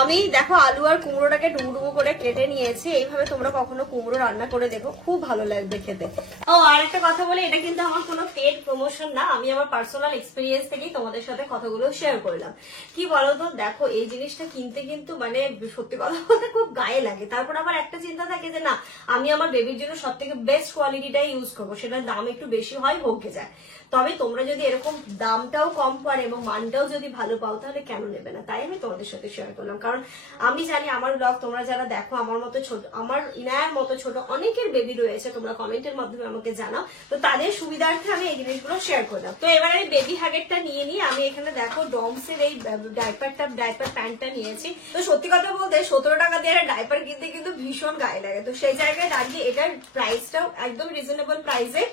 আমি দেখো আলু আর কুমড়োটাকে ডুমো করে কেটে নিয়েছি। এইভাবে তোমরা কখনো কুমড়ো রান্না করে দেখো, খুব ভালো লাগবে খেতে। ও আর একটা কথা বলে, এটা কিন্তু আমার কোনো পেড প্রমোশন না, আমি আমার পার্সোনাল এক্সপিরিয়েন্স থেকেই তোমাদের সাথে কথাগুলো শেয়ার করলাম। কি বলতো, দেখো এই জিনিসটা কিনতে কিন্তু মানে সত্যি কথা বলতে খুব গায়ে লাগে। তারপর আবার একটা চিন্তা থাকে যে না, আমি আমার বেবির জন্য সব থেকে বেস্ট কোয়ালিটিটাই ইউজ করবো, সেটার দাম একটু বেশি হয় হোকে যায়। তবে তোমরা যদি এরকম দামটাও কম পারে এবং মানটাও যদি ভালো পাও, তাহলে কেন নেবে না? তাই আমি তোমাদের সাথে শেয়ার করলাম। কারণ আমি জানি আমার ব্লগ তোমরা যারা দেখো, আমার মতো ছোট, আমার ইনায়ার মতো ছোট অনেকের বেবি রয়েছে, তোমরা কমেন্টের মাধ্যমে আমাকে জানাও, তো তাদের সুবিধার্থে আমি এই জিনিসগুলো শেয়ার করলাম। তো এবার আমি বেবি হ্যাগেটটা নিয়ে নিই। আমি এখানে দেখো ডমসের এই ডাইপার প্যান্টটা নিয়েছি। তো সত্যি কথা বলতে 17 টাকা দিয়ে একটা ডাইপার কিনতে কিন্তু ভীষণ গায়ে লাগে। তো সেই জায়গায় দাঁড়িয়ে এটার প্রাইসটাও একদম রিজনেবল প্রাইসে,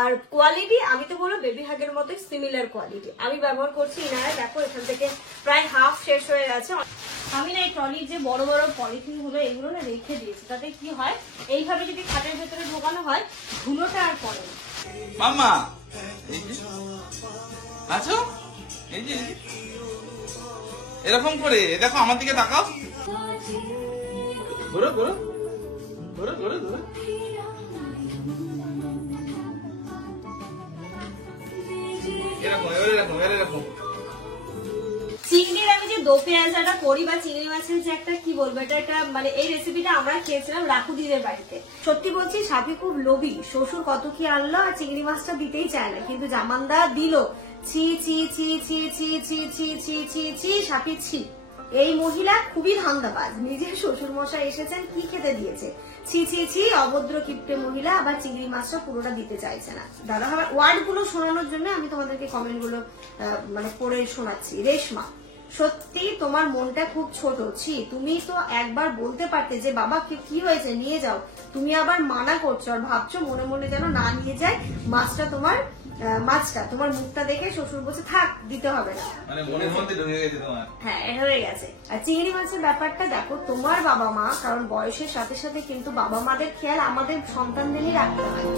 আর কোয়ালিটি আমি তো বলবো বেবি হাগের মতো সিমিলার কোয়ালিটি আমি ব্যবহার করছি। ইনারা দেখো এখান থেকে প্রায় হাফ শেষ হয়ে গেছে। আমি না এই ট্রলির যে বড় বড় পলিথিন গুলো এগুলো না রেখে দিয়েছি, তাতে কি হয় এইভাবে যদি খাটের ভেতরে ঢোকানো হয় ধুলোটা আর পড়ে না। মাম্মা আছো, এই যে এরকম করে দেখো আমার দিকে তাকাও, ঘুরো ঘুরো ঘুরো ঘুরো ঘুরো। চিংড়ির আমি যে দো পেঁয়াজাটা করি বা চিংড়ি মাছের যে একটা কি বলবো, এটা মানে এই রেসিপিটা আমরা খেয়েছিলাম রাখুদিদের বাড়িতে। সত্যি বলছি সাপি খুব লোভী, শ্বশুর কত কি আনলো আর চিংড়ি মাছটা দিতেই চায় না, কিন্তু জামানদা দিল। ছি ছি ছি ছি ছি ছি ছি ছি ছি ছি সাপি ছি। এই মহিলা খুবই ধান্দাবাজ, নিজের শ্বশুর মশাই এসেছেন কি খেতে দিয়েছে, ছি ছি ছি অভদ্র কিপ্টে মহিলা। আবার চিংড়ি মাছটা পুরোটা দিতে চাইছে না। দাদা আবার ওয়ার্ড গুলো শোনানোর জন্য আমি তোমাদেরকে কমেন্ট গুলো মানে পড়ে শোনাচ্ছি। রেশমা, সত্যি তোমার মনটা খুব ছোট। ছি, তুমি তো একবার বলতে পারতে যে বাবা কি হয়েছে নিয়ে যাও, তুমি আবার মানা করছো আর ভাবছো মনে মনে যেন না নিয়ে যায় মাছটা। তোমার মুখটা দেখে শ্বশুর বলছে থাক দিতে হবে না, মানে মনের মধ্যে ঢুকে গেছে তোমার। হ্যাঁ হয়ে গেছে। আর চিংড়ি মাছের ব্যাপারটা দেখো, তোমার বাবা মা, কারণ বয়সের সাথে সাথে কিন্তু বাবা মাদের খেয়াল আমাদের সন্তানদেরই রাখতে হয়।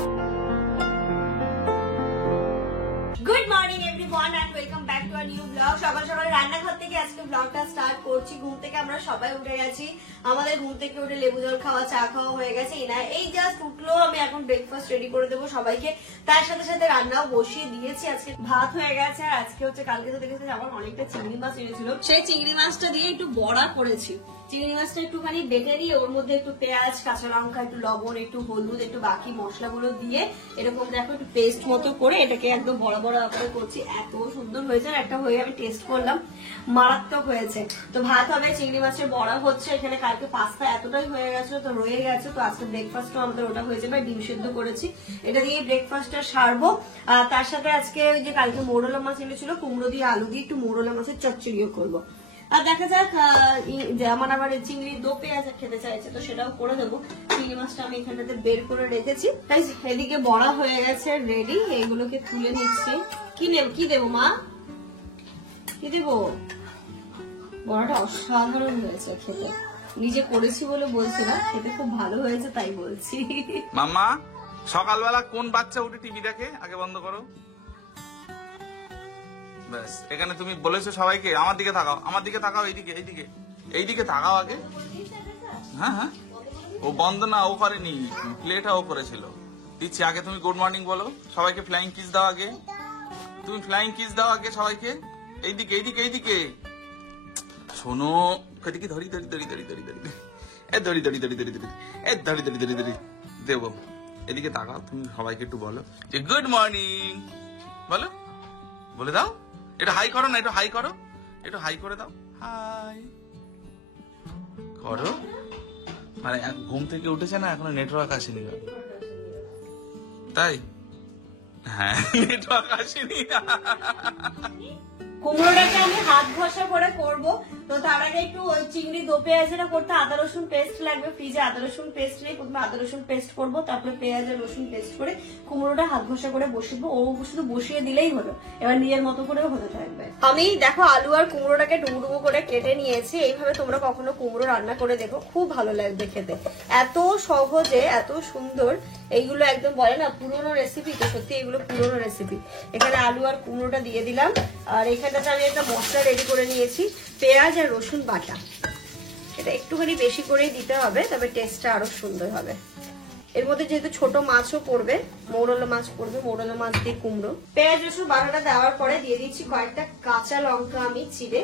Good morning everyone and welcome back to a new blog. সকাল সকাল রান্নাঘর থেকে আজকে ব্লগটা স্টার্ট করছি। ঘুম থেকে আমরা সবাই উঠে গেছি। আমাদের ঘুম থেকে উঠে লেবু জল খাওয়া, চা খাওয়া হয়ে গেছে। ইনা এই জাস্ট উঠলো, আমি এখন ব্রেকফাস্ট রেডি করে দেবো সবাইকে। তার সাথে সাথে রান্নাও বসিয়ে দিয়েছি। আজকে ভাত হয়ে গেছে, আর আজকে হচ্ছে কালকে তো দেখেছি আমার অনেকটা চিংড়ি মাছ এনেছিল, সেই চিংড়ি মাছটা দিয়ে একটু বড়া করেছি। চিংড়ি মাছটা একটুখানি বেটে নিয়ে ওর মধ্যে একটু পেঁয়াজ, কাঁচা লঙ্কা, একটু লবণ, একটু হলুদ, একটু বাকি মশলাগুলো দিয়ে এরকম দেখো একটু পেস্ট মতো করে এটাকে একদম বড় বড় আকারে করছি। এত সুন্দর হয়েছে, একটা হয়ে আমি টেস্ট করলাম, মারাত্মক হয়েছে। তো ভাত হবে, চিংড়ি মাছের বড়া হচ্ছে। এখানে কালকে পাস্তা এতটাই হয়ে গেছে তো রয়ে গেছে, তো আজকে ব্রেকফাস্টও আমাদের ওটা হয়ে যাবে। ডিম সেদ্ধ করেছি, এটা দিয়ে ব্রেকফাস্টটা সারবো। তার সাথে আজকে ওই যে কালকে মোরলা মাছ এনেছিল, কুমড়ো দিয়ে আলু দিয়ে একটু মোরলা মাছের চচ্চড়িও করবো। আর দেখা যাক, আমার আবার চিংড়ি দো পেঁয়াজ খেতে চাইছে, তো সেটাও করে দেবো। চিংড়ি মাছটা আমি এখানটাতে বের করে রেখেছি। তাই এদিকে বড়া হয়ে গেছে রেডি, এইগুলোকে তুলে নিচ্ছি। কি দেবো মা, কি দেবো? বড়াটা অসাধারণ হয়েছে খেতে, নিজে করেছি বলে বলছি না, খেতে খুব ভালো হয়েছে তাই বলছি। মাম্মা সকালবেলা কোন বাচ্চা উঠে টিভি দেখে? আগে বন্ধ করো। ব্যাস, এখানে তুমি বলেছো সবাইকে আমার দিকে তাকাও, আমার দিকে তাকাও, এইদিকে এইদিকে এইদিকে তাকাও আগে। হ্যাঁ হ্যাঁ, ও বন্ধ না, ও করেনি, প্লেটা ও করেছিল। দিচ্ছি, আগে তুমি গুড মর্নিং বলো সবাইকে, ফ্লাইং কিস দাও আগে, তুমি ফ্লাইং কিস দাও আগে সবাইকে। এইদিকে এইদিকে এইদিকে শোনো, এদিকে ধরি ধরি ধরি ধরি ধরি ধরি এ ধরি ধরি ধরি ধরি ধরি এ ধরি ধরি ধরি ধরি দেবো। এদিকে তাকাও, তুমি সবাইকে একটু বলো যে গুড মর্নিং বলো, বলে দাও। এটা হাই করো না, একটু হাই করো, একটু হাই করে দাও, হাই করো। মানে ঘুম থেকে উঠেছে না, এখনো নেটওয়ার্ক আসেনি, তাই? হ্যাঁ, নেটওয়ার্ক আসেনি। কুমড়োটাকে আমি হাত ঘষা করে করবো, তো তার আগে একটু ওই চিংড়ি দো পেঁয়াজটা করতে আদা রসুন পেস্ট লাগবে। ফ্রিজে আদা রসুন পেস্ট নেই, প্রথমে আদা রসুন পেস্ট করবো, তারপরে পেঁয়াজ আর রসুন পেস্ট করে কুমড়োটা হাত ঘষা করে বসিয়ে, ও শুধু বসিয়ে দিলেই হলো, এবার নিজের মতো করে হতে থাকবে। আমি দেখো আলু আর কুমড়োটাকে ডুমো করে কেটে নিয়েছি। এইভাবে তোমরা কখনো কুমড়ো রান্না করে দেখো, খুব ভালো লাগবে খেতে, এত সহজে এত সুন্দর। এইগুলো একদম বলে না পুরোনো রেসিপি, তো সত্যি এগুলো পুরোনো রেসিপি। এখানে আলু আর কুমড়োটা দিয়ে দিলাম, আর এখানটাতে আমি একটা মশলা রেডি করে নিয়েছি, পেঁয়াজ আর রসুন বাটা। এটা একটুখানি বেশি করেই দিতে হবে, তবে টেস্টটা আরো সুন্দর হবে। এর মধ্যে যেহেতু ছোট মাছও পড়বে, মৌরলা মাছ পড়বে, মৌরলা মাছ দিয়ে কুমড়ো। পেঁয়াজ রসুন বাটাটা দেওয়ার পরে দিয়ে দিচ্ছি কয়েকটা কাঁচা লঙ্কা আমি চিড়ে,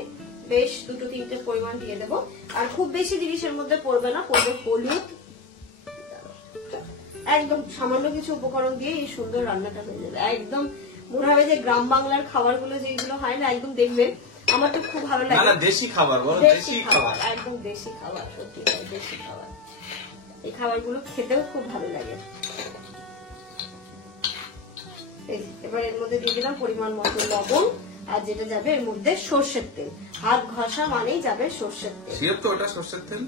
বেশ 2-3টে পরিমাণ দিয়ে দেবো। আর খুব বেশি জিনিসের মধ্যে পড়বে না, পড়বে হলুদ, একদম সামান্য কিছু উপকরণ দিয়ে এই সুন্দর রান্নাটা হয়ে যাবে। একদম মনে হবে যে গ্রাম বাংলার খাবারগুলো যেগুলো হয় না, একদম দেখবে। আমার তো খুব ভালো লাগে। না দেশি খাবার বলো, দেশি খাবার, একদম দেশি খাবার, সত্যি দেশি খাবার। এই খাবারগুলো খেতেও খুব ভালো লাগে। এবার এর মধ্যে দিয়ে দিলাম পরিমাণ মতো লবণ, আর যেটা যাবে এর মধ্যে সর্ষের তেল। হাত ঘষা মানেই যাবে সর্ষের তেল। শিওর তো ওটা সর্ষের তেল?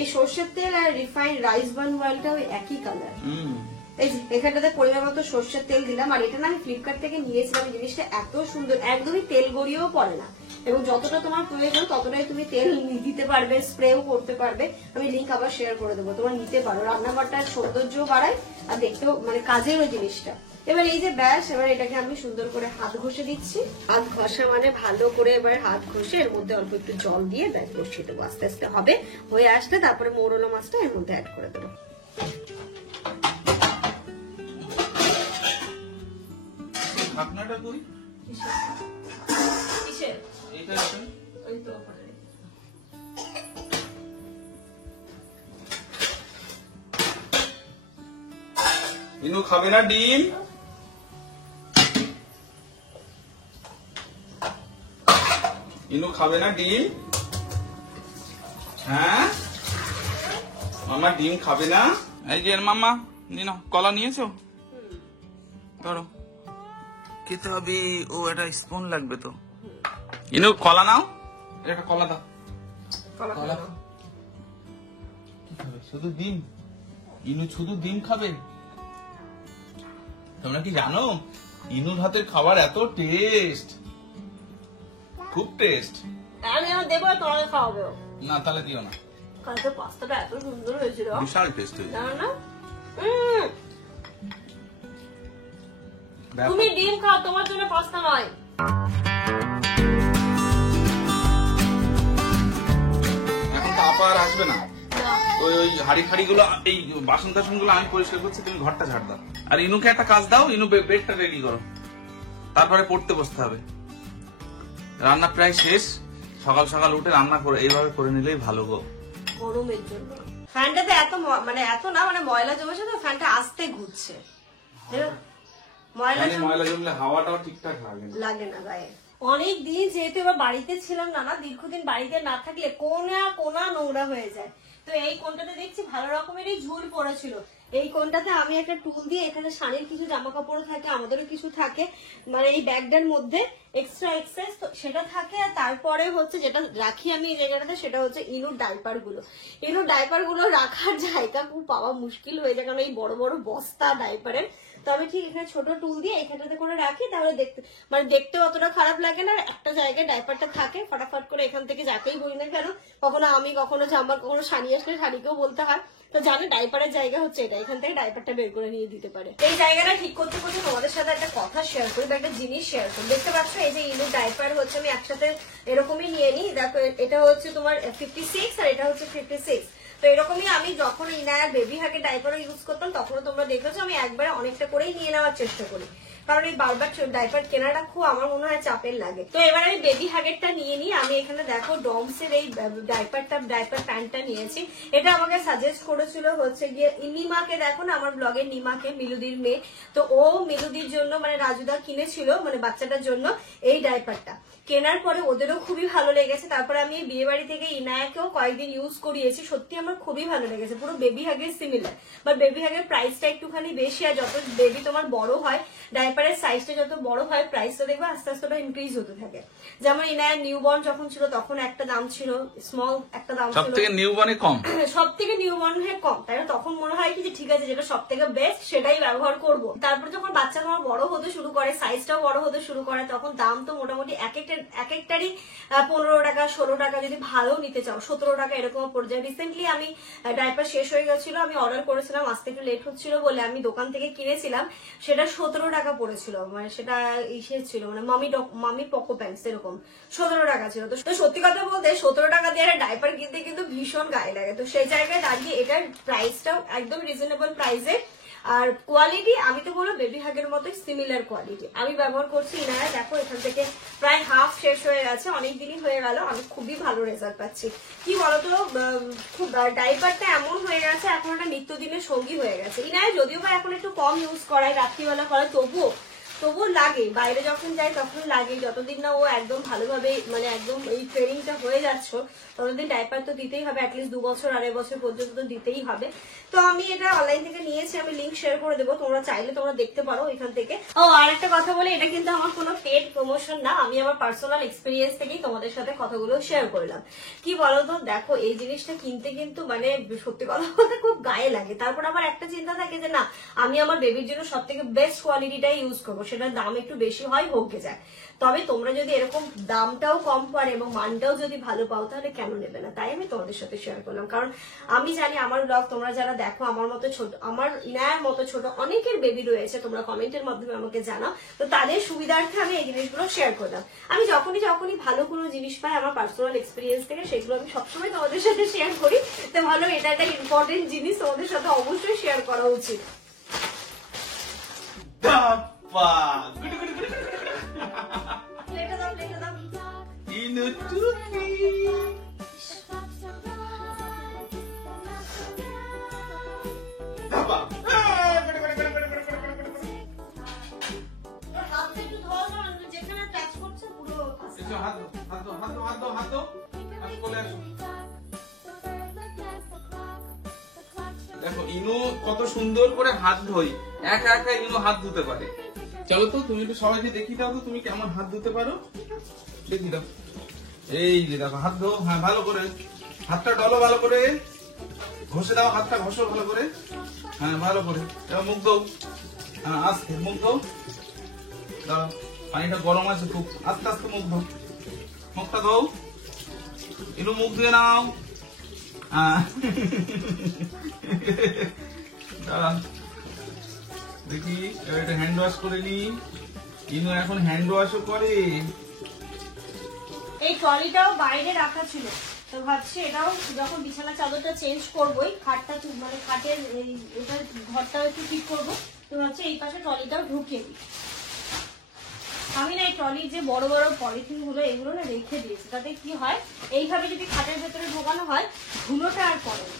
এই সর্ষের তেল আর রিফাইন্ড রাইস বার্ন অয়েলটাও একই কালার। এই যে এখানটাতে পরিমাণ মতো সর্ষের তেল দিলাম। আর এটা না আমি ফ্লিপকার্ট থেকে নিয়েছিলাম, জিনিসটা এত সুন্দর, একদমই তেল গড়িয়েও পড়ে না, এবং যতটা তোমার প্রয়োজন ততটাই তুমি তেল দিতে পারবে, স্প্রেও করতে পারবে। আমি লিঙ্ক আবার শেয়ার করে দেবো, তোমার নিতে পারো। রান্নাঘরটার সৌন্দর্যও বাড়ায় আর দেখতেও মানে কাজের ওই জিনিসটা। এবার এই যে ব্যাস, এবার এটাকে আমি সুন্দর করে হাত ঘষে দিচ্ছি। হাত ঘষা মানে ভালো করে এবার হাত ঘষে এর মধ্যে অল্প একটু জল দিয়ে ব্যাস বসিয়ে দেবো। আস্তে আস্তে হবে, হয়ে আসলে তারপরে মৌরলা মাছটা এর মধ্যে অ্যাড করে দেবো। ঢাকনাটা কই? কিসের? এইটা আছে ওই তো ওখানে। ইনু খাবে না ডিম? ইনু খাবে না ডিম? হ্যাঁ মামা ডিম খাবে না? এই যে মামা নিনো, কলা নিয়েছো? ধরো খেতে হবে। ও এটা স্পুন লাগবে তো। ইনু কলা নাও, একটা কলা দাও। কলা কি খাবে? শুধু ডিম? ইনু শুধু ডিম খাবে? তোমরা কি জানো ইনুর হাতের খাবার এত টেস্ট, খুব টেস্ট। আমি আমার দেবো, তোমাকে খাওয়াবো না তাহলে দিও না। কালকে পাস্তাটা এত সুন্দর হয়েছিল, বিশাল টেস্ট হয়েছে। জানো না? তুমি ডিম খাও, তোমার জন্য পাস্তা নয়। এখন তো আপা আর আসবে না। ওই ওই হাড়ি ফাড়ি গুলো, এই বাসন টাসন গুলো আমি পরিষ্কার করছি, তুমি ঘরটা ঝাড় দাও। আর ইনুকে একটা কাজ দাও, ইনু বেডটা রেডি করো, তারপরে পড়তে বসতে হবে। রান্না প্রায় শেষ, সকাল সকাল উঠে রান্না করে এইভাবে করে নিলেই ভালো গো। গরমের জন্য ফ্যানটাতে এত মানে এত না, মানে ময়লা জমেছে তো ফ্যানটা আস্তে ঘুরছে। ময়লা জমলে হাওয়াটাও ঠিকঠাক লাগে না গায়ে। অনেক দিন যেহেতু এবার বাড়িতে ছিলাম না, দীর্ঘদিন বাড়িতে না থাকলে কোনা কোনা নোংরা হয়ে যায়। তো এই কোনটাতে দেখছি ভালো রকমেরই ঝুল পড়েছিল। এই কোনটাতে আমি একটা টুল দিয়ে, এখানে শাড়ির কিছু জামা কাপড় থাকে, আমাদেরও কিছু থাকে, মানে এই ব্যাগটার মধ্যে এক্সট্রা এক্সেস সেটা থাকে। আর তারপরে হচ্ছে যেটা রাখি আমি এই জায়গাটাতে, সেটা হচ্ছে ইনুর ডাইপার গুলো। ইনুর ডাইপার গুলো রাখার জায়গা খুব পাওয়া মুশকিল হয়ে যায়, কারণ এই বড় বড় বস্তা ডাইপারের। তো আমি ঠিক এখানে ছোট টুল দিয়ে এখানটাতে করে রাখি, তাহলে দেখতেও অতটা খারাপ লাগে না। একটা জায়গায় ডাইপারটা থাকে, ফটাফট করে এখান থেকে যাকেই বলি না কেন, কখনো আমি, কখনো জামা, কখনো শাড়ি আসলে শাড়িকেও বলতে হয়, তো জানে ডাইপারের জায়গা হচ্ছে এটা, এখান থেকে ডাইপারটা বের করে নিয়ে দিতে পারে। এই জায়গাটা ঠিক করতে করতে তোমাদের সাথে একটা কথা শেয়ার করি বা একটা জিনিস শেয়ার করি। দেখতে পাচ্ছ এই যে ইনুর ডাইপার হচ্ছে আমি একসাথে এরকমই নিয়ে নিই। দেখো এটা হচ্ছে তোমার 56 আর এটা হচ্ছে 56। তো এরকমই আমি যখন ইনায়ার বেবি হাগের ডাইপারও ইউজ করতাম, তখনও তোমরা দেখেছো আমি একবারে অনেকটা করেই নিয়ে নেওয়ার চেষ্টা করি, কারণ এই বারবার ডাইপার কেনাটা খুব আমার মনে হয় চাপের লাগে। তো এবার আমি বেবি হাগেরটা নিয়ে নিই। আমি এখানে দেখো ডমসের এই ডাইপার প্যান্টটা নিয়েছি। এটা আমাকে সাজেস্ট করেছিল হচ্ছে গিয়ে নিমাকে, দেখো না আমার ব্লগের নিমাকে, মিলুদির মেয়ে। তো ও মিলুদির জন্য মানে রাজুদা কিনেছিল মানে বাচ্চাটার জন্য এই ডাইপারটা। কেনার পরে ওদেরও খুবই ভালো লেগেছে। তারপরে আমি বিয়ে বাড়ি থেকে ইনায়াকেও কয়েকদিন ইউজ করিয়েছি, সত্যি আমার খুবই ভালো লেগেছে। পুরো বেবি হাগের সিমিলার, বাট বেবি হাগের প্রাইসটা একটুখানি বেশি। আর যত বেবি তোমার বড় হয়, ডাইপারের সাইজটা যত বড় হয়, প্রাইসটা দেখবে আস্তে আস্তে ইনক্রিজ হতে থাকে। যেমন ইনায়ার নিউবর্ন যখন ছিল তখন একটা দাম ছিল, স্মল একটা দাম ছিল, সব থেকে নিউবর্নে কম, সব থেকে নিউবর্নে কম। তাই তখন মনে হয় কি যে ঠিক আছে, যেটা সব থেকে বেস্ট সেটাই ব্যবহার করব। তারপর যখন বাচ্চা তোমার বড় হতে শুরু করে, সাইজটাও বড় হতে শুরু করে, তখন দাম তো মোটামুটি এক একটা এক একটারই 15 টাকা 16 টাকা, যদি ভালো নিতে চাও 17 টাকা এরকম পড়ে যায়। রিসেন্টলি আমি ডাইপার শেষ হয়ে গেছিল, আমি অর্ডার করেছিলাম, আসতে একটু লেট হচ্ছিল বলে আমি দোকান থেকে কিনেছিলাম, সেটা 17 টাকা পড়েছিল, মানে সেটা ইসে ছিল মানে মামি পকো প্যান্টস এরকম 17 টাকা ছিল। তো সত্যি কথা বলতে 17 টাকা দিয়ে একটা ডাইপার কিনতে কিন্তু ভীষণ গায়ে লাগে। তো সেই জায়গায় দাঁড়িয়ে এটার প্রাইসটাও একদম রিজনেবল প্রাইসে, আর কোয়ালিটি আমি তো বলবো বেবি হাগের মতোই সিমিলার কোয়ালিটি। আমি ব্যবহার করছি ইনায়া, দেখো এখান থেকে প্রায় হাফ শেষ হয়ে গেছে, অনেকদিনই হয়ে গেল, আমি খুবই ভালো রেজাল্ট পাচ্ছি। কি বলতো খুব ডাইপারটা এমন হয়ে গেছে এখন একটা নিত্যদিনের সঙ্গী হয়ে গেছে। ইনায়া যদিও বা এখন একটু কম ইউজ করায়, রাত্রিবেলা করে, তবুও লাগে, বাইরে যখন যাই তখন লাগে। যতদিন না ও একদম ভালোভাবে মানে একদম এই ট্রেনিংটা হয়ে যাচ্ছ ততদিন ডাইপার তো দিতেই হবে, অ্যাটলিস্ট 2 বছর 2.5 বছর পর্যন্ত তো দিতেই হবে। তো আমি এটা অনলাইন থেকে নিয়েছি, আমি লিঙ্ক শেয়ার করে দেবো, তোমরা চাইলে তোমরা দেখতে পারো এখান থেকে। ও আর একটা কথা বলি, এটা কিন্তু আমার কোনো পেড প্রমোশন না, আমি আমার পার্সোনাল এক্সপিরিয়েন্স থেকেই তোমাদের সাথে কথাগুলো শেয়ার করলাম। কি বলতো দেখো এই জিনিসটা কিনতে কিন্তু মানে সত্যি কথা বলতে খুব গায়ে লাগে। তারপর আমার একটা চিন্তা থাকে যে না, আমি আমার বেবির জন্য সব থেকে বেস্ট কোয়ালিটিটাই ইউজ করবো, সেটার দাম একটু বেশি হয় হোকে যায়। তবে তোমরা যদি এরকম দামটাও কম পারে এবং মানটাও যদি ভালো পাও তাহলে কেন নেবে না, তাই আমি তোমাদের সাথে শেয়ার করলাম। কারণ আমি জানি আমার ব্লগ তোমরা যারা দেখো আমার মতো ছোট, আমার ইনায়ার মতো ছোট অনেকের বেবি রয়েছে, তোমরা কমেন্টের মাধ্যমে আমাকে জানাও, তো তাদের সুবিধার্থে আমি এই জিনিসগুলো শেয়ার করলাম। আমি যখনই ভালো কোনো জিনিস পাই আমার পার্সোনাল এক্সপিরিয়েন্স থেকে, সেগুলো আমি সবসময় তোমাদের সাথে শেয়ার করি। তো ভালো, এটা একটা ইম্পর্টেন্ট জিনিস, তোমাদের সাথে অবশ্যই শেয়ার করা উচিত। দেখো ইনু কত সুন্দর করে হাত ধোই, একা একা ইনু হাত ধুতে পারে। চলো তো তুমি একটু সবাইকে দেখি দাও তো তুমি কেমন হাত ধুতে পারো, দেখি দাও। এই যে দেখো হাত ধো, হ্যাঁ ভালো করে হাতটা ডলো, ভালো করে ঘষে দাও, হাতটা ঘষো ভালো করে, হ্যাঁ ভালো করে। এবার মুখ দাও, হ্যাঁ আস্তে মুখ দাও, দাও পানিটা গরম আছে খুব, আস্তে আস্তে মুখ দাও, মুখটা দাও, ইনু মুখ দিয়ে নাও। দেখি এটা হ্যান্ড ওয়াশ করে নি, ইনু এখন হ্যান্ড ওয়াশও করে। এই ট্রলিটাও বাইরে রাখা ছিল, তো ভাবছি এটাও যখন বিছানা চাদরটা চেঞ্জ করবোই, খাটটা মানে খাটের এটা ঘরটাও একটু ঠিক করবো, তো ভাবছি এই পাশে ট্রলিটাও ঢুকিয়ে দিই। আমি না এই ট্রলির যে বড় বড় পলিথিন গুলো এগুলো না রেখে দিয়েছি, তাতে কি হয় এইভাবে যদি খাটের ভেতরে ঢোকানো হয় ধুলোটা আর পড়ে না।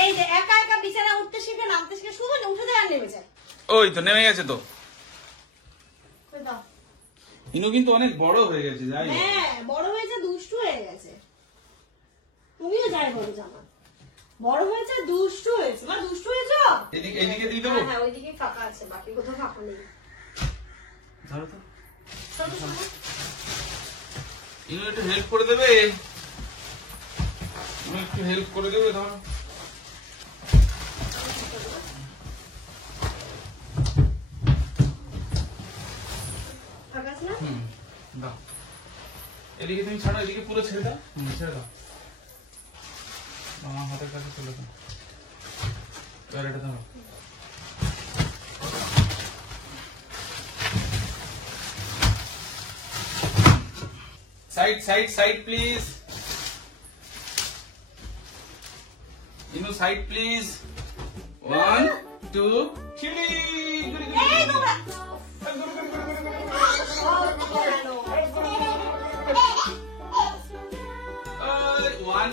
এই যে একা একা বিছানা উঠতে শিখে নামতে শিখে, শুধু উঠে দেয় আর নেমে যায়। ওই তো নেমে গেছে তো, ইনু কিন্তু অনেক বড় হয়ে গেছে, যাই হ্যাঁ বড় হয়েছে, দুষ্টু হয়ে গেছে। তুমিও যাই বলো জামা, বড় হয়েছে দুষ্টু হয়েছে, মানে দুষ্টু হয়েছ। এদিকে দিয়ে দেবো, হ্যাঁ ওইদিকে ফাঁকা আছে, বাকি কোথাও ফাঁকা নেই। ধরো তো ইনু একটু হেল্প করে দেবে, ইনু একটু হেল্প করে দেবে, ধরো ফাঁকা আছে না? দাও এদিকে তুমি ছাড়ো, এদিকে পুরো ছেড়ে দাও, ছেড়ে দাও, আমার হাতের কাছে চলে দাও, এবার এটা দাও। Side side side please, Inu side please, 1 2 3। এই তোমরা one,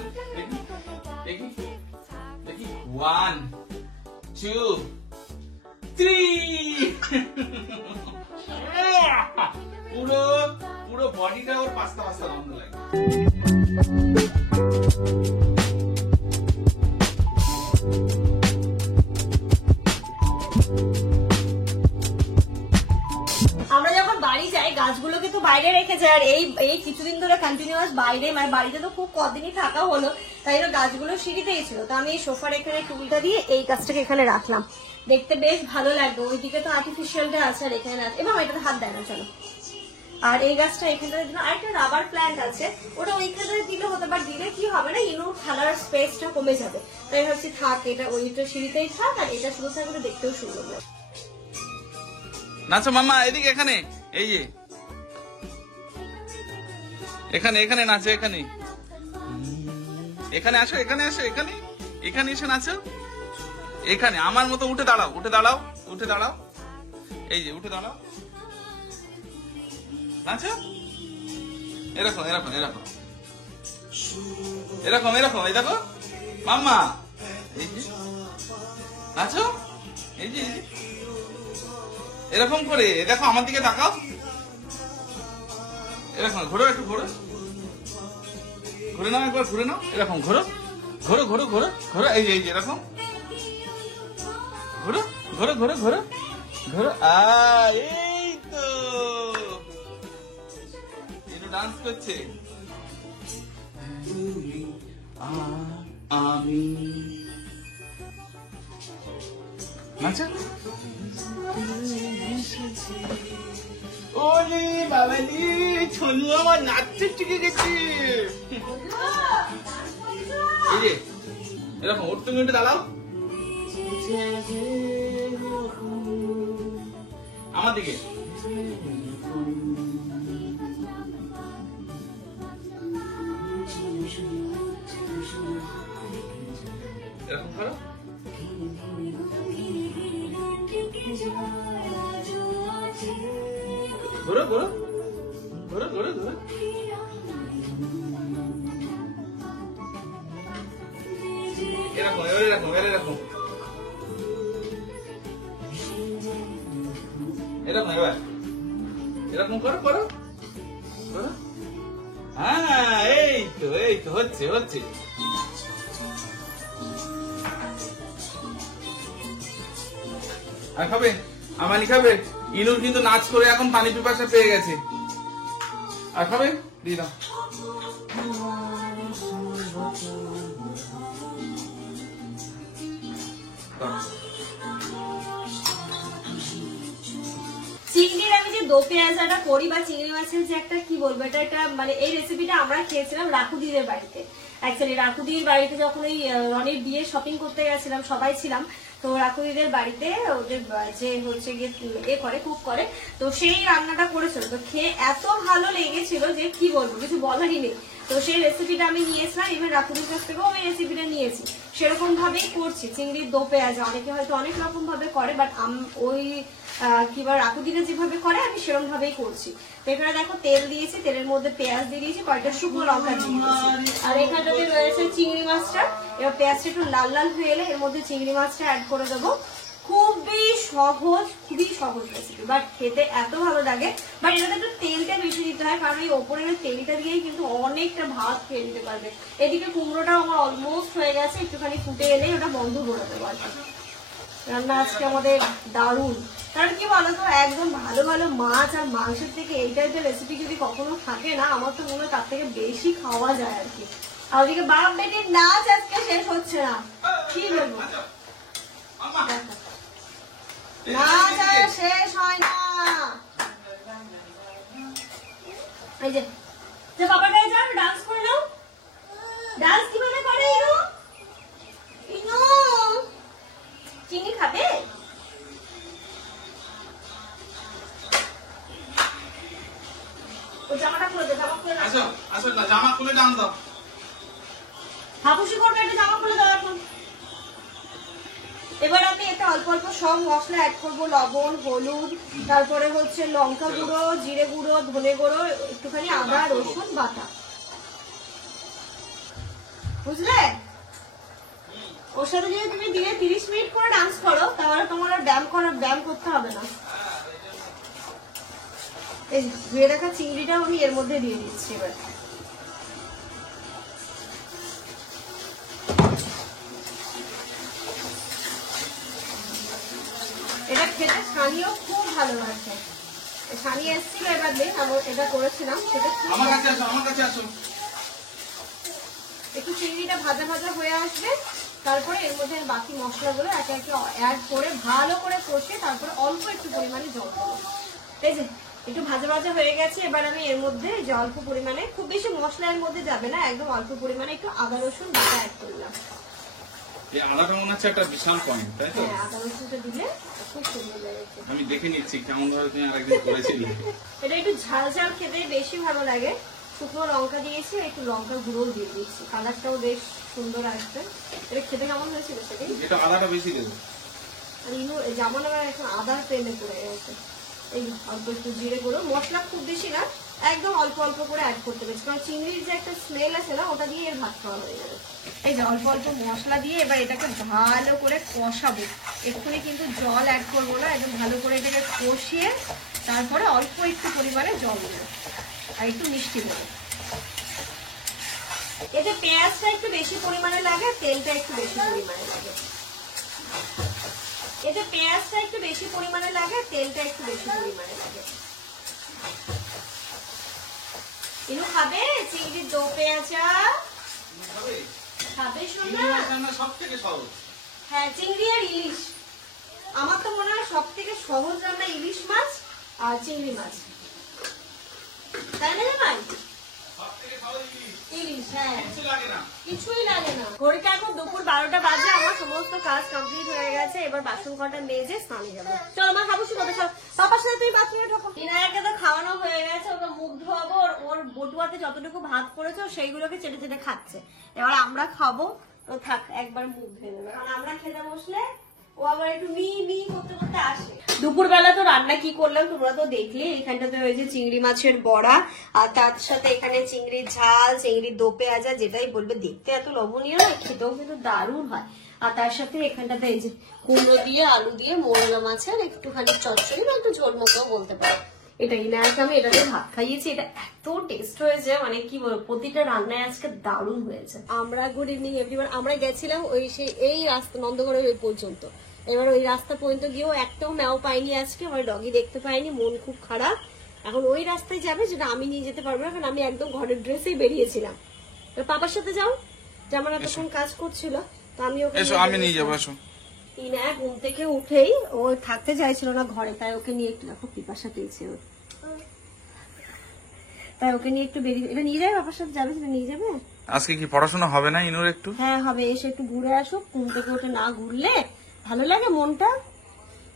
দেখি 1 2 3 পুরো বডিটা ওর পাস্তা পাস্তা গন্ধ লাগে। আমরা যখন বাড়ি যাই গাছগুলোকে তো বাইরে রেখে যায়, আর এই কিছুদিন ধরে কন্টিনিউয়াস বাইরে, মানে বাড়িতে তো খুব কদিনই থাকা হলো, তাই গাছগুলো সিঁড়িতেই ছিল। তো আমি এই সোফার এখানে টুলটা দিয়ে এই গাছটাকে এখানে রাখলাম, দেখতে বেশ ভালো লাগবে। ওইদিকে তো আর্টিফিশিয়ালটা আছে আর এখানে আছে। এবং এটাতে হাত দেয় না, চলো। আর এই গাছটা এখানটাতে দিলাম। আর একটা রাবার প্ল্যান্ট আছে, ওটা ওইখানে দিলে হতে পারে, দিলে কি হবে না, ইনুর খেলার স্পেসটা কমে যাবে। তাই ভাবছি থাক, এটা ওইটা সিঁড়িতেই থাক, আর এটা শুধু থাকলে দেখতেও সুন্দর লাগে। নাচো মাম্মা, এদিকে, এখানে, এই যে এখানে এখানে নাচো, এখানে এখানে আসো, এখানে আসো, এখানে এখানে এসে নাচো। এখানে আমার মতো উঠে দাঁড়াও, উঠে দাঁড়াও, উঠে দাঁড়াও, এই যে উঠে দাঁড়াও, নাচো। এরকম এরকম এরকম এরকম এরকম, এই দেখো মাম্মা, এই যে নাচো, এই যে এরকম করে। দেখো আমার দিকে তাকাও, এরকম ঘোরো, একটু ঘোরো, ঘুরে নাও, একবার ঘুরে নাও, এরকম ঘোরো, ঘোরো ঘোরো ঘোরো ঘোরো, এই যে এরকম ঘোরো, ঘোরো ঘোরো ঘোরো ঘোরো। এই তো একটু ডান্স করছে। আমি নাচো। ওরে বাবালি, ছনু আমার নাচতে শিখে গেছে। এই যে এরকম ওর, তুমি উঠে দাঁড়াও আমার দিকে, এরকম করো, ঘোরো ঘোরো ঘোরো ঘোরো ঘোরো। এরকম এরকম এরকম এরকম, এবার এরকম করো করো করো। হ্যাঁ এই তো হচ্ছে হচ্ছে। আর খাবে, আমানি খাবে। ইনুর কিন্তু নাচ করে এখন পানি পিপাসা পেয়ে গেছে। আর খাবে, দিয়ে দাও। চিংড়ির আমি যে দো পেঁয়াজাটা করি বা চিংড়ি মাছের যে একটা কি বলবো, এটা মানে এই রেসিপিটা আমরা খেয়েছিলাম রাকুদিদের বাড়িতে। অ্যাকচুয়ালি রাকুদির বাড়িতে যখন ওই রনির বিয়ে শপিং করতে গেছিলাম, সবাই ছিলাম, তো রাকুদিদের বাড়িতে ওদের যে হচ্ছে গিয়ে এ করে, কুক করে, তো সেই রান্নাটা করেছিল। তো খেয়ে এত ভালো লেগেছিল যে কি বলবো, কিছু বলারই নেই। তো সেই রেসিপিটা আমি নিয়েছিলাম, ইভেন রাকুদির কাছ থেকেও আমি রেসিপিটা নিয়েছি। সেরকম ভাবেই করছি চিংড়ির দো পেঁয়াজা। অনেকে হয়তো অনেক রকম ভাবে করে, বাট ওই কিংবা রাকুদিরা যেভাবে করে আমি সেরকম ভাবেই করছি। তো এখানে দেখো তেল দিয়েছি, তেলের মধ্যে পেঁয়াজ দিয়ে দিয়েছি, কয়েকটা শুকনো লঙ্কা দিয়ে দিয়েছি। আর এখানটাতে রয়েছে চিংড়ি মাছটা। এবার পেঁয়াজটা একটু লাল লাল হয়ে এলে এর মধ্যে চিংড়ি মাছটা অ্যাড করে দেবো। খুবই সহজ রেসিপি, বাট খেতে এত ভালো লাগে। বাট এটাতে একটু তেলটা বেশি দিতে হয়, কারণ এই ওপরের তেলটা দিয়েই কিন্তু অনেকটা ভাত খেয়ে নিতে পারবে। এদিকে কুমড়োটা আমার অলমোস্ট হয়ে গেছে, একটুখানি ফুটে এলেই ওটা বন্ধ করে দেবো আর কি। রান্না আজকে আমাদের দারুণ। কারণ কি বলতো, একদম ভালো ভালো মাছ আর মাংসের থেকে এই টাইপের রেসিপি যদি কখনো থাকে না, আমার তো মনে হয় তার থেকে বেশি খাওয়া যায় আর কি। আর ওদিকে বাপ বেটির নাচ আজকে শেষ হচ্ছে না, কি বলবো, নাচ আর শেষ হয় না। এই যে বাবার গায়ে যাও, ডান্স করে নাও। ডান্স কিভাবে করে ইনু? ইনু চিনি খাবে? ও জামাটা খুলে দে, জামা খুলে দাও। আসো আসো, জামা খুলে ডান দাও। হাপুসি করবে, একটা জামা খুলে দাও এখন। এবার আমি একটা অল্প অল্প সব মশলা অ্যাড করবো, লবণ, হলুদ, তারপরে হচ্ছে লঙ্কা গুঁড়ো, জিরে গুঁড়ো, ধনে গুঁড়ো, একটুখানি আদা রসুন বাটা, বুঝলে? ওর সাথে যদি তুমি দিনে 30 মিনিট করে ডান্স করো, তাহলে তোমার আর ব্যায়াম করতে হবে না। এই ধুয়ে রাখা চিংড়িটাও আমি এর মধ্যে দিয়ে দিচ্ছি এবার। এটা খেতে ছানিও খুব ভালো লাগছে। ছানি এসেছিল এবার দিন, আমি এটা করেছিলাম, সেটা আমার কাছে আসো, আমার কাছে আসো। একটু চিংড়িটা ভাজা ভাজা হয়ে আসবে, তারপরে এর মধ্যে বাকি মশলাগুলো একে একে অ্যাড করে ভালো করে কষে তারপরে অল্প একটু পরিমাণে জল দেবো। এই যে একটু ভাজা ভাজা হয়ে গেছে, এবার আমি এর মধ্যে যে অল্প পরিমাণে, খুব বেশি মশলা এর মধ্যে যাবে না, একদম অল্প পরিমাণে একটু আদা রসুন বাটা অ্যাড করলাম। এই আদাটা মনে হচ্ছে একটা বিশাল পয়েন্ট, তাই তো? হ্যাঁ, আদা রসুনটা দিলে খুব সুন্দর লাগছে। আমি দেখে নিচ্ছি কেমন ভাবে তুমি আরেকদিন করেছিলে। এটা একটু ঝাল ঝাল খেতে বেশি ভালো লাগে। শুকনো লঙ্কা দিয়েছি, একটু লঙ্কা গুঁড়ো দিয়ে দিচ্ছি, কালারটাও বেশ সুন্দর আসবে। এটা খেতে কেমন হয়েছিল সেটাই। এটা আদাটা বেশি দেবো। আর ইনু যেমন আমার এখন আদার প্রেমে পড়ে গেছে। এই অল্প একটু জিরে গুঁড়ো, মশলা খুব বেশি না, একদম অল্প অল্প করে অ্যাড করতে পেরেছি, কারণ চিংড়ির যে একটা স্মেল আছে না, ওটা দিয়ে এর ভাত খাওয়া হয়ে যাবে। এই যে অল্প অল্প মশলা দিয়ে এবার এটাকে ভালো করে কষাবো। এক্ষুনি কিন্তু জল অ্যাড করবো না, একদম ভালো করে এটাকে কষিয়ে তারপরে অল্প একটু পরিমাণে জল দেবো আর একটু মিষ্টি দেবো। এতে পেঁয়াজটা একটু বেশি পরিমাণে লাগে, তেলটা একটু বেশি পরিমাণে লাগে। এতে পেঁয়াজটা একটু বেশি পরিমাণে লাগে, তেলটা একটু বেশি পরিমাণে লাগে। ইনু খাবে চিংড়ির দো পেঁয়াজা? খাবে শোনা? সব থেকে সহজ। হ্যাঁ, চিংড়ি আর ইলিশ আমার তো মনে হয় সব থেকে সহজ রান্না ইলিশ মাছ আর চিংড়ি মাছ, তাই না জামাই? ইলিশ, হ্যাঁ, কিছুই লাগে না। ঘড়িতে এখন দুপুর 12টা বাজে, আমার সমস্ত কাজ কমপ্লিট হয়ে গেছে। এবার বাসন কটা মেজে স্নানে যাবো। চলো মা, খাবো শুধু পাপার সাথে তুই বাথরুমে ঢোকো। ইনায়াকে তো খাওয়ানো হয়ে গেছে, ওকে মুখ ধোয়াবো। ওর বটুয়াতে যতটুকু ভাত করেছে সেইগুলোকে চেটে চেটে খাচ্ছে। এবার আমরা খাবো, তো থাক একবার মুখ ধুয়ে নেবে, কারণ আমরা খেতে বসলে ও আবার একটু মি মি করতে করতে আসে। দুপুরবেলা তো রান্না কি করলাম তোমরা তো দেখলে। এখানটাতে হয়েছে চিংড়ি মাছের বড়া, আর তার সাথে এখানে চিংড়ির ঝাল, চিংড়ির দো পেঁয়াজা, যেটাই বলবে, দেখতে এত লবণীয় নয়, খেতেও কিন্তু দারুণ হয়। আর তার সাথে এখানটাতে এই যে কুমড়ো দিয়ে আলু দিয়ে মোরলা মাছের একটুখানি চচ্চড়ি বা একটু ঝোল মতো বলতে পারো। এটা ইনায়াকে আমি এটাতে ভাত খাইয়েছি, এটা এত টেস্ট হয়েছে, মানে কি বলবো, প্রতিটা রান্নায় আজকে দারুণ হয়েছে। আমরা গুড ইভিনিং এভরিওয়ান, আমরা গেছিলাম ওই সেই এই রাস্তা নন্দগড়ের ওই পর্যন্ত। এবার ওই রাস্তা পর্যন্ত গিয়েও একটাও ম্যাও পাইনি আজকে, আমার ডগি দেখতে পাইনি, মন খুব খারাপ। এখন ওই রাস্তায় যাবে, যেটা আমি নিয়ে যেতে পারবো না, কারণ আমি একদম ঘরের ড্রেসেই বেরিয়েছিলাম। পাপার সাথে যাও, যেমন এতক্ষণ কাজ করছিল, তো আমি ওকে নিয়ে যাবো। ইনায়া ঘুম থেকে উঠেই ও থাকতে চাইছিল না ঘরে, তাই ওকে নিয়ে একটু, দেখো পিপাসা পেয়েছে ওর, তাই ওকে নিয়ে একটু বেরিয়ে, এটা নিয়ে যাবে, বাবার সাথে যাবে, সেটা নিয়ে যাবে। আজকে কি পড়াশোনা হবে না ইনুর? একটু হ্যাঁ হবে, এসে একটু ঘুরে আসুক, ঘুম থেকে উঠে না ঘুরলে ভালো লাগে মনটা।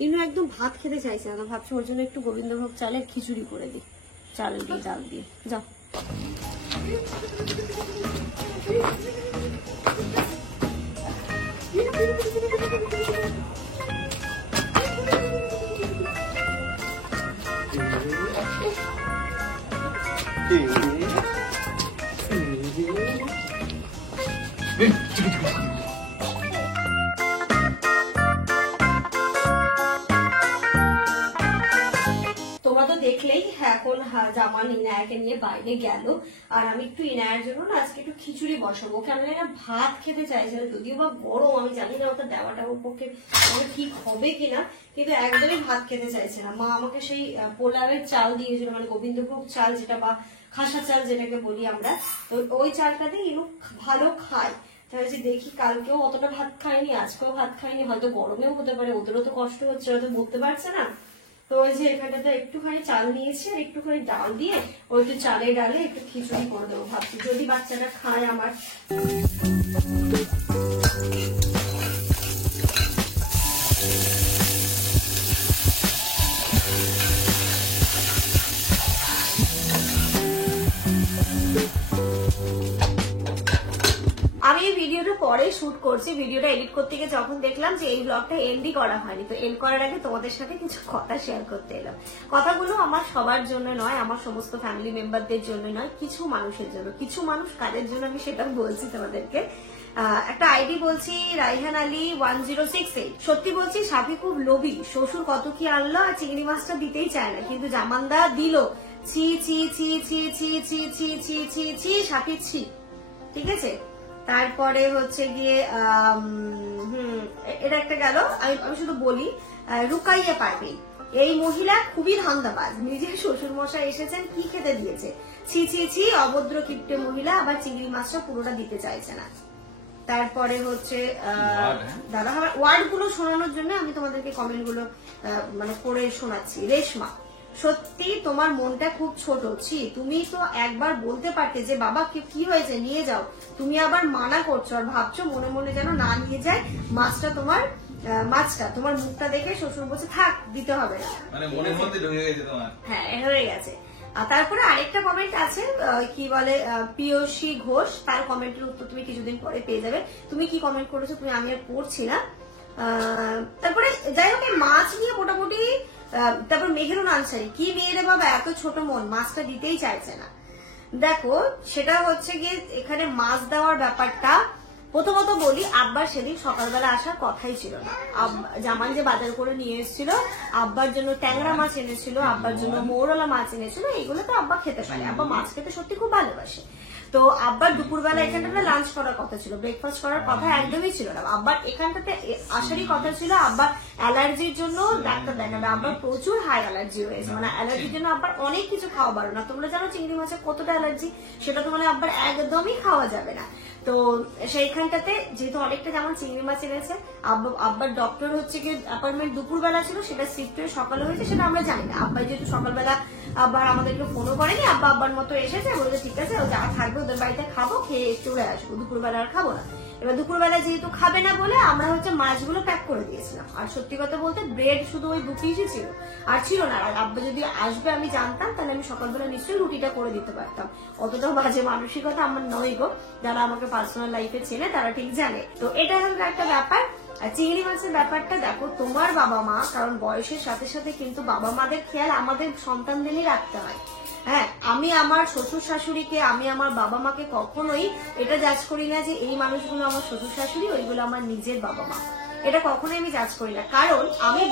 ইনু একদম ভাত খেতে চাইছে না, ভাবছি ওর জন্য একটু গোবিন্দভোগ চালের খিচুড়ি করে দিই, চাল দিয়ে ডাল দিয়ে। যাও তোমরা তো দেখলেই এখন জামান ইনায়াকে নিয়ে বাইরে গেল, আর আমি একটু ইনায়ার জন্য না আজকে একটু খিচুড়ি বসাবো। কেন না ভাত খেতে চাইছে না, যদিও বা বড়, আমি জানি না ওটা দেওয়াটা ওর পক্ষে ঠিক হবে কিনা, কিন্তু একদমই ভাত খেতে চাইছে না। মা আমাকে সেই পোলাওয়ের চাল দিয়েছিল, মানে গোবিন্দভোগ চাল যেটা, বা খাসা চাল যেটাকে বলি আমরা, তো ওই চালটাতে ইনু ভালো খায়। তাহলে দেখি, কালকেও অতটা ভাত খায়নি, আজকেও ভাত খায়নি, হয়তো গরমেও হতে পারে, ওদেরও তো কষ্ট হচ্ছে, হয়তো বলতে পারছে না। তো ওই যে এখানটাতে একটুখানি চাল নিয়েছি আর একটুখানি ডাল দিয়ে ওই একটু চালে ডালে একটু খিচুড়ি করে দেবো ভাবছি, যদি বাচ্চাটা খায় আমার। আমি এই ভিডিওটা পরে শুট করছি, ভিডিওটা এডিট করতে গিয়ে যখন দেখলাম যে এই ব্লগটা এন্ডই করা হয়নি, তো এন্ড করার আগে তোমাদের সাথে কিছু কথা শেয়ার করতে এলাম। কথাগুলো আমার সবার জন্য নয়, আমার সমস্ত ফ্যামিলি মেম্বারদের জন্য নয়, কিছু মানুষের জন্য। কিছু মানুষ কাদের জন্য আমি সেটা বলছি তোমাদেরকে। একটা আইডি বলছি, রাইহান আলী 1068। সত্যি বলছি, সাফি খুব লোভী, শ্বশুর কত কি আনলো আর চিংড়ি মাছটা দিতেই চায় না, কিন্তু জামানদা দিল। ছি ছি ছি ছি ছি ছি ছি ছি ছি ছি সাফি ছি। ঠিক আছে, তারপরে হচ্ছে গিয়ে এটা একটা গেল। আমি শুধু বলি, রুকাইয়া পারবে, এই মহিলা খুবই ধান্দাবাজ, নিজের শ্বশুর মশাই এসেছেন, কি খেতে দিয়েছে, ছি ছি ছি, অভদ্র কিপ্টে মহিলা, আবার চিংড়ি মাছটা পুরোটা দিতে চাইছে না। তারপরে হচ্ছে দাদা ওয়ার্ড গুলো শোনানোর জন্য আমি তোমাদেরকে কমেন্ট গুলো মানে করে শোনাচ্ছি। রেশমা, সত্যি তোমার মনটা খুব ছোট। তুমি তো একবার বলতে পারতে যে বাবা কি হয়েছে নিয়ে যাও, তুমি আবার মানা করছো আর ভাবছো মনে মনে যেন না নিয়ে যায় মাছটা। তোমার মুখটা দেখে শ্বশুর বলছে থাক দিতে হবে না, মানে মনের মধ্যে ঢুকে গেছে তোমার। হ্যাঁ হয়ে গেছে। আর তারপরে আরেকটা কমেন্ট আছে কি বলে পিয়সী ঘোষ, তার কমেন্টের উত্তর তুমি কিছুদিন পরে পেয়ে যাবে। তুমি কি কমেন্ট করেছো তুমি আমি আর পড়ছি না। তারপরে যাই হোক মাছ নিয়ে মোটামুটি তারপর মেঘেরুন আনসারি, কি মেয়েরে বাবা এত ছোট মন, মাছটা দিতেই চাইছে না। দেখো সেটা হচ্ছে গিয়ে এখানে মাছ দেওয়ার ব্যাপারটা প্রথমত বলি, আব্বার সেদিন সকালবেলা আসার কথাই ছিল না। জামান যে বাজার করে নিয়ে এসেছিল, আব্বার জন্য ট্যাংরা মাছ এনেছিল, আব্বার জন্য মৌরলা মাছ এনেছিল, এগুলো তো আব্বা খেতে পারে, আব্বা মাছ খেতে সত্যি খুব ভালোবাসে। তো আব্বার দুপুরবেলা এখানটাতে লাঞ্চ করার কথা ছিল, ব্রেকফাস্ট করার কথা একদমই ছিল না। আব্বার এখানটাতে আসারই কথা ছিল, আব্বার অ্যালার্জির জন্য ডাক্তার দেখাবে। আব্বার প্রচুর হাই অ্যালার্জি হয়েছে, মানে অ্যালার্জির জন্য আব্বার অনেক কিছু খাওয়া বারো না। তোমরা জানো চিংড়ি মাছের কতটা অ্যালার্জি, সেটা তো মানে আব্বার একদমই খাওয়া যাবে না। তো সেইখানটাতে যেহেতু অনেকটা যেমন চিংড়ি মাছ এনেছে, আব্বার ডক্টর হচ্ছে কি অ্যাপয়েন্টমেন্ট দুপুরবেলা ছিল, সেটা শিফট হয়ে সকালে হয়েছে, সেটা আমরা জানি না। আব্বা যেহেতু সকালবেলা আব্বার আমাদেরকে ফোনও করেনি, আব্বার মতো এসেছে, বলতে ঠিক আছে ও যা থাকবে ওদের বাড়িতে খাবো, খেয়ে চলে আসবো, দুপুরবেলা আর খাবো না। এবার দুপুরবেলা যেহেতু খাবে না বলে আমরা হচ্ছে মাছগুলো প্যাক করে দিয়েছিলাম। আর সত্যি কথা বলতে ব্রেড শুধু ওই 2 পিসই ছিল, আর ছিল না। আর আব্বা যদি আসবে আমি জানতাম, তাহলে আমি সকালবেলা নিশ্চয়ই রুটিটা করে দিতে পারতাম। অতটাও বাজে মানসিকতা আমার নয় গো, যারা আমাকে পার্সোনাল লাইফে চেনে তারা ঠিক জানে। তো এটা হলো একটা ব্যাপার। আর চিংড়ি মাছের ব্যাপারটা দেখো, তোমার বাবা মা, কারণ বয়সের সাথে সাথে কিন্তু বাবা মাদের খেয়াল আমাদের সন্তানদেরই রাখতে হয়। হ্যাঁ, আমি আমার শ্বশুর শাশুড়িকে, আমি আমার বাবা মাকে কখনোই এটা জাজ করি না যে এই মানুষগুলো আমার শ্বশুর শাশুড়ি, ওইগুলো আমার নিজের বাবা মা, এটা কখনোই আমি জাজ করি না। কারণ আমি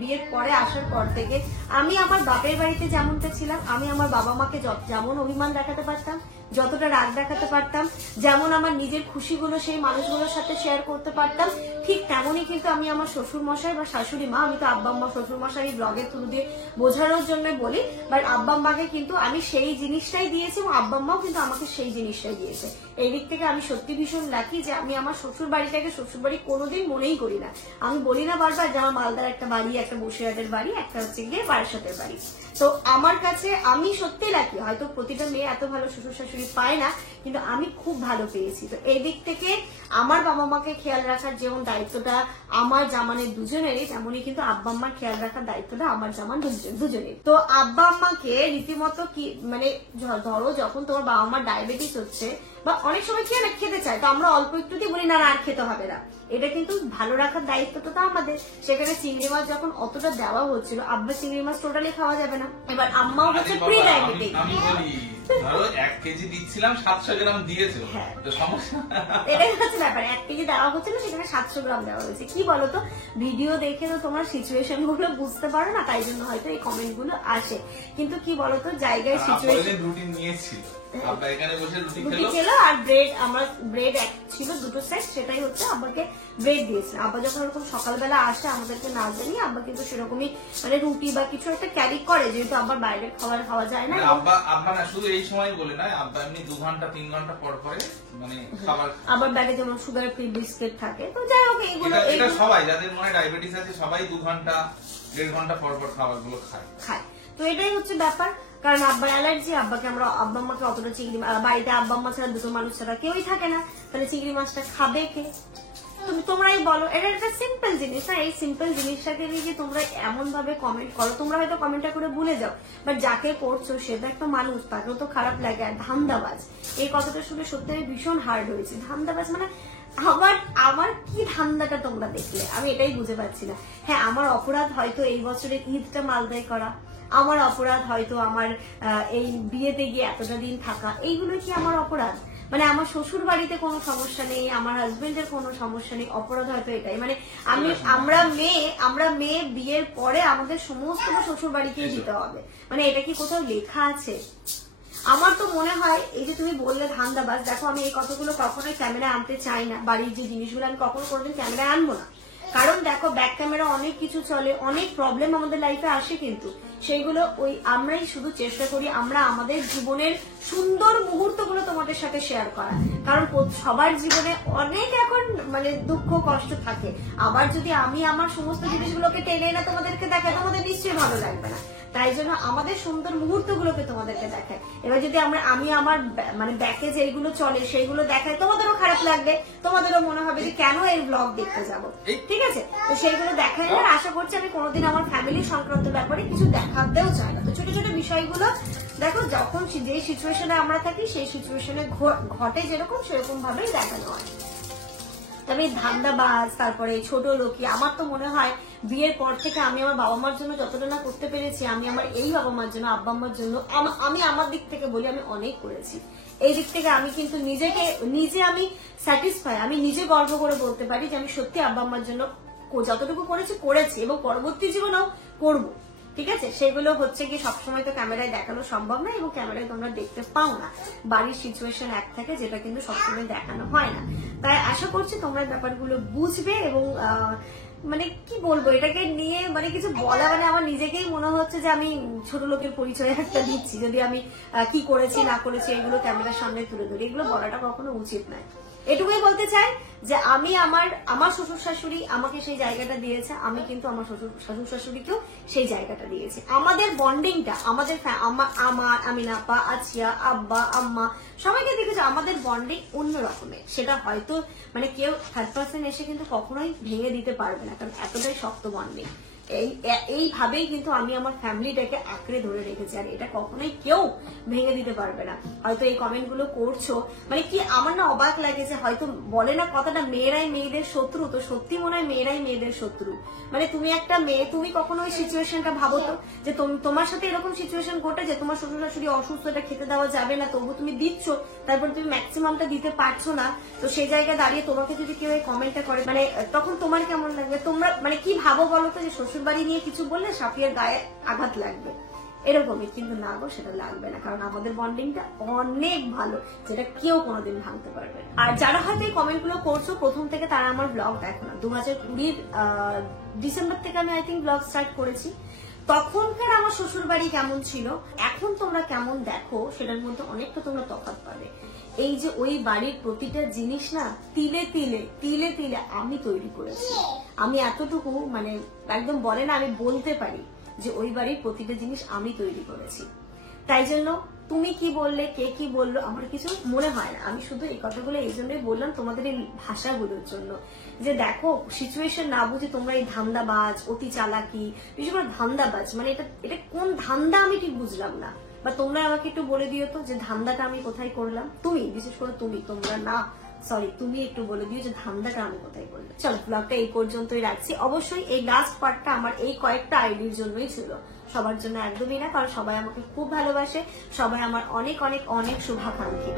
বিয়ের পরে আসার পর থেকে আমি আমার বাপের বাড়িতে যেমনটা ছিলাম, আমি আমার বাবা মাকে যেমন অভিমান দেখাতে পারতাম, যতটা রাগ দেখাতে পারতাম, যেমন আমার নিজের খুশিগুলো সেই মানুষগুলোর সাথে শেয়ার করতে পারতাম, ঠিক তেমনই কিন্তু আমি আমার শ্বশুর মশাই বা শাশুড়ি মা, আমি তো আব্বা আম্মা শ্বশুর মশাই ব্লগের থ্রু দিয়ে বোঝানোর জন্য বলি, বাট আব্বা আম্মাকে কিন্তু আমি সেই জিনিসটাই দিয়েছি এবং আব্বা আম্মাও কিন্তু আমাকে সেই জিনিসটাই দিয়েছে। এই দিক থেকে আমি সত্যি ভীষণ লাকি যে আমি আমার শ্বশুর বাড়িটাকে শ্বশুর বাড়ি কোনোদিন মনেই করি না। আমি বলি না বারবার যে আমার মালদার একটা বাড়ি, একটা বসিরহাটের বাড়ি, একটা হচ্ছে গিয়ে বারাসাতের বাড়ি। তো আমার কাছে আমি সত্যি লাকি, হয়তো প্রতিটা মেয়ে এত ভালো শ্বশুর শাশুড়ি পায় না, কিন্তু আমি খুব ভালো পেয়েছি। তো এই দিক থেকে আমার বাবা মাকে খেয়াল রাখার যেমন দায়িত্বটা আমার জামানের দুজনেরই, তেমনই কিন্তু আব্বা আম্মার খেয়াল রাখার দায়িত্বটা আমার জামান দুজনের। তো আব্বা আম্মাকে রীতিমতো কি মানে ধরো যখন তোমার বাবা মার ডায়াবেটিস হচ্ছে বা অনেক সময় খেতে চায়, তো আমরা অল্প একটুতেই বলি না আর খেতে হবে না, এটা কিন্তু ভালো রাখার দায়িত্বটা তো আমাদের। সেখানে চিংড়ি মাছ যখন অতটা দেওয়া হচ্ছিল, আব্বা চিংড়ি মাছ টোটালি খাওয়া যাবে না, এবার আম্মাও হচ্ছে প্রি ডায়াবেটিক, ধরো 1 কেজি দিচ্ছিলাম 700 গ্রাম দিয়েছে, তো সমস্যা এটাই হচ্ছে ব্যাপার। 1 কেজি দেওয়া হচ্ছিল, সেখানে 700 গ্রাম দেওয়া হয়েছে। কি বলতো, ভিডিও দেখে তো তোমার সিচুয়েশন গুলো বুঝতে পারো না, তাই জন্য হয়তো এই কমেন্ট গুলো আসে। কিন্তু কি বলতো, জায়গায় সিচুয়েশন রুটিন নিয়েছিল, আব্বা এখানে বসে রুটি খেলো আর ব্রেড, আমার ব্রেড এক ছিল 2 সেট, সেটাই হচ্ছে আব্বাকে ব্রেড দিয়েছিলাম। আব্বা যখন ওরকম সকালবেলা আসে আমাদেরকে না জানিয়ে, আব্বা কিন্তু সেরকমই মানে রুটি বা কিছু একটা ক্যারি করে, যেহেতু আব্বার বাইরের খাবার খাওয়া যায় না। আব্বা না শুধু এই সময় বলে না, আব্বা এমনি 2 ঘন্টা 3 ঘন্টা পর পরে মানে খাবার, আবার ব্যাগে যেমন সুগার ফ্রি বিস্কিট থাকে। তো যাই হোক, এটা সবাই যাদের মনে ডায়াবেটিস আছে সবাই 2 ঘন্টা 1.5 ঘন্টা পর পর খাবারগুলো খায়। তো এটাই হচ্ছে ব্যাপার, কারণ আব্বার অ্যালার্জি। আব্বাকে আমরা আব্বা আম্মাকে অতটা চিংড়ি, বাড়িতে আব্বা আম্মা ছাড়া দুটো মানুষ ছাড়া কেউই থাকে না, তাহলে চিংড়ি মাছটা খাবে কে? তোমরাই বলো। এটা একটা সিম্পল জিনিস না, এই সিম্পল জিনিসটাকে নিয়ে তোমরা এমন ভাবে কমেন্ট করো, তোমরা হয়তো কমেন্টটা করে ভুলে যাও, বাট যাকে করছো সে তো একটা মানুষ, তাকেও তো খারাপ লাগে। আর ধান্দাবাজ, এই কথাটা শুনে সত্যি ভীষণ হার্ড হয়েছে। ধান্দাবাজ মানে আমার কি ধান্দাটা তোমরা দেখলে, আমি এটাই বুঝে পাচ্ছি না। হ্যাঁ, আমার অপরাধ হয়তো এই বছরের ঈদটা মালদায় করা, আমার অপরাধ হয়তো আমার এই বিয়েতে গিয়ে এতটা দিন থাকা, এইগুলো কি আমার অপরাধ? মানে আমার শ্বশুর বাড়িতে কোনো সমস্যা নেই, আমার হাজবেন্ডের কোনো সমস্যা নেই, অপরাধ হয়তো এটাই। মানে আমরা মেয়ে বিয়ের পরে আমাদের সমস্ত শ্বশুর বাড়িতেই দিতে হবে, মানে এটা কি কোথাও লেখা আছে? আমার তো মনে হয় এই যে তুমি বললে ধান্দাবাজ, দেখো আমি এই কথাগুলো কখনোই ক্যামেরা আনতে চাই না, বাড়ির যে জিনিসগুলো আমি কখনো কোনোদিন ক্যামেরায় আনবো না। কারণ দেখো, ব্যাক ক্যামেরা অনেক কিছু চলে, অনেক প্রবলেম আমাদের লাইফে আসে, কিন্তু সেইগুলো ওই আমরাই শুধু চেষ্টা করি আমরা আমাদের জীবনের সুন্দর মুহূর্তগুলো তোমাদের সাথে শেয়ার করা। কারণ সবার জীবনে অনেক এখন মানে দুঃখ কষ্ট থাকে। আবার যদি আমি আমার সমস্ত জিনিসগুলোকে টেনে এনে তোমাদেরকে দেখাই, তোমাদের নিশ্চয়ই ভালো লাগবে না। তাই জন্য আমাদের সুন্দর মুহূর্তগুলোকে তোমাদেরকে দেখায়। এবার যদি আমি আমার মানে ব্যাকে যেগুলো চলে সেইগুলো দেখাই, তোমাদেরও খারাপ লাগবে, তোমাদেরও মনে হবে যে কেন এই ব্লগ দেখতে যাব। ঠিক আছে, তো সেইগুলো দেখাই না। আশা করছি আমি কোনোদিন আমার ফ্যামিলি সংক্রান্ত ব্যাপারে কিছু দেখাতেও চাই না। তো ছোট ছোট বিষয়গুলো দেখো, যখন যে সিচুয়েশনে আমরা থাকি সেই সিচুয়েশনে ঘটে যেরকম সেরকম ভাবেই দেখানো হয়। তবে ধান্দাবাজ, তারপরে ছোট লোকি, আমার তো মনে হয় বিয়ের পর থেকে আমি আমার বাবা মার জন্য যতটা না করতে পেরেছি, আমি আমার এই বাবা মার জন্য, আব্বা আম্মার জন্য আমি আমার দিক থেকে বলি আমি অনেক করেছি। এই দিক থেকে আমি কিন্তু নিজে আমি স্যাটিসফাই, আমি নিজে গর্ব করে বলতে পারি যে আমি সত্যি আব্বা আম্মার জন্য যতটুকু করেছি এবং পরবর্তী জীবনেও করবো। ঠিক আছে, সেগুলো হচ্ছে কি সবসময় তো ক্যামেরায় দেখানো সম্ভব না এবং ক্যামেরায় তোমরা দেখতে পাও না। বাড়ির সিচুয়েশন এক থাকে, যেটা কিন্তু সবসময় দেখানো হয় না। তাই আশা করছি তোমরা ব্যাপারগুলো বুঝবে এবং মানে কি বলবো, এটাকে নিয়ে মানে কিছু বলা মানে আমার নিজেকেই মনে হচ্ছে যে আমি ছোট লোকের পরিচয় একটা দিচ্ছি, যদি আমি কি করেছি না করেছি এগুলো ক্যামেরার সামনে তুলে ধরি। এগুলো বলাটা কখনো উচিত নয়। এটুকুই বলতে চাই যে আমি আমার শ্বশুর শাশুড়ি আমাকে সেই জায়গাটা দিয়েছে, আমি কিন্তু আমার শ্বশুর শাশুড়িকেও সেই জায়গাটা দিয়েছি। আমাদের বন্ডিংটা, আমি আপা, আছিয়া, আব্বা, আম্মা সবাইকে দেখেছি, আমাদের বন্ডিং অন্য রকমের। সেটা হয়তো মানে কেউ থার্ড পার্সন এসে কিন্তু কখনোই ভেঙে দিতে পারবে না, কারণ এতটাই শক্ত বন্ডিং। এইভাবেই কিন্তু আমি আমার ফ্যামিলিটাকে আঁকড়ে ধরে রেখেছি, আর এটা কখনোই কেউ ভেঙে দিতে পারবে না। হয়তো এই কমেন্ট গুলো করছো, মানে কি আমার না অবাক লাগে যে হয়তো বলে না কথাটা মেয়েরাই মেয়েদের শত্রু, তো সত্যি মনে হয় মেয়েরাই মেয়েদের শত্রু। মানে তুমি একটা মেয়ে, তুমি কখনো ওই সিচুয়েশনটা ভাবো তো যে তোমার সাথে এরকম সিচুয়েশন ঘটে যে তোমার শ্বশুর শাশুড়ি অসুস্থ, এটা খেতে দেওয়া যাবে না, তবু তুমি দিচ্ছ, তারপর তুমি ম্যাক্সিমামটা দিতে পারছো না। তো সেই জায়গায় দাঁড়িয়ে তোমাকে যদি কেউ এই কমেন্টটা করে, মানে তখন তোমার কেমন লাগবে? তোমরা মানে কি ভাবো বলো তো, যে শ্বশুর বাড়ি নিয়ে কিছু বললে সাফিয়ার গায়ে আঘাত লাগবে, এরকমই। কিন্তু না গো, সেটা লাগবে না, কারণ আমাদের বন্ডিংটা অনেক ভালো, যেটা কেউ কোনোদিন ভাঙতে পারবে না। আর যারা হয়তো এই কমেন্ট গুলো করছো প্রথম থেকে, তারা আমার ব্লগ দেখো না। 2020 ডিসেম্বর থেকে আমি আই থিঙ্ক ব্লগ স্টার্ট করেছি। তখনকার আমার শ্বশুর বাড়ি কেমন ছিল, এখন তোমরা কেমন দেখো, সেটার মধ্যে অনেকটা তোমরা তফাৎ পাবে। এই যে ওই বাড়ির প্রতিটা জিনিস না তিলে তিলে আমি তৈরি করেছি। আমি এতটুকু মানে একদম বলে না, আমি বলতে পারি যে ওই বাড়ির প্রতিটা জিনিস আমি তৈরি করেছি। তাই জন্য তুমি কি বললে, কে কি বললো, আমার কিছু মনে হয় না। আমি শুধু এই কথাগুলো এই জন্যই বললাম তোমাদের এই ভাষাগুলোর জন্য, যে দেখো সিচুয়েশন না বুঝে তোমরা এই ধান্দাবাজ, অতি চালাকি, বিশেষ করে ধান্দাবাজ, মানে এটা কোন ধান্দা আমি ঠিক বুঝলাম না। বা তোমরা আমাকে একটু বলে দিও তো যে ধান্দাটা আমি কোথায় করলাম। তুমি বিশেষ করে তোমরা না, সরি, তুমি একটু বলে দিও যে ধান্দাটা আমি কোথায় করলাম। চলো, ব্লগটা এই পর্যন্তই রাখছি। অবশ্যই এই লাস্ট পার্টটা আমার এই কয়েকটা আইডির জন্যই ছিল, সবার জন্য একদমই না, কারণ সবাই আমাকে খুব ভালোবাসে, সবাই আমার অনেক অনেক অনেক শুভাকাঙ্ক্ষী।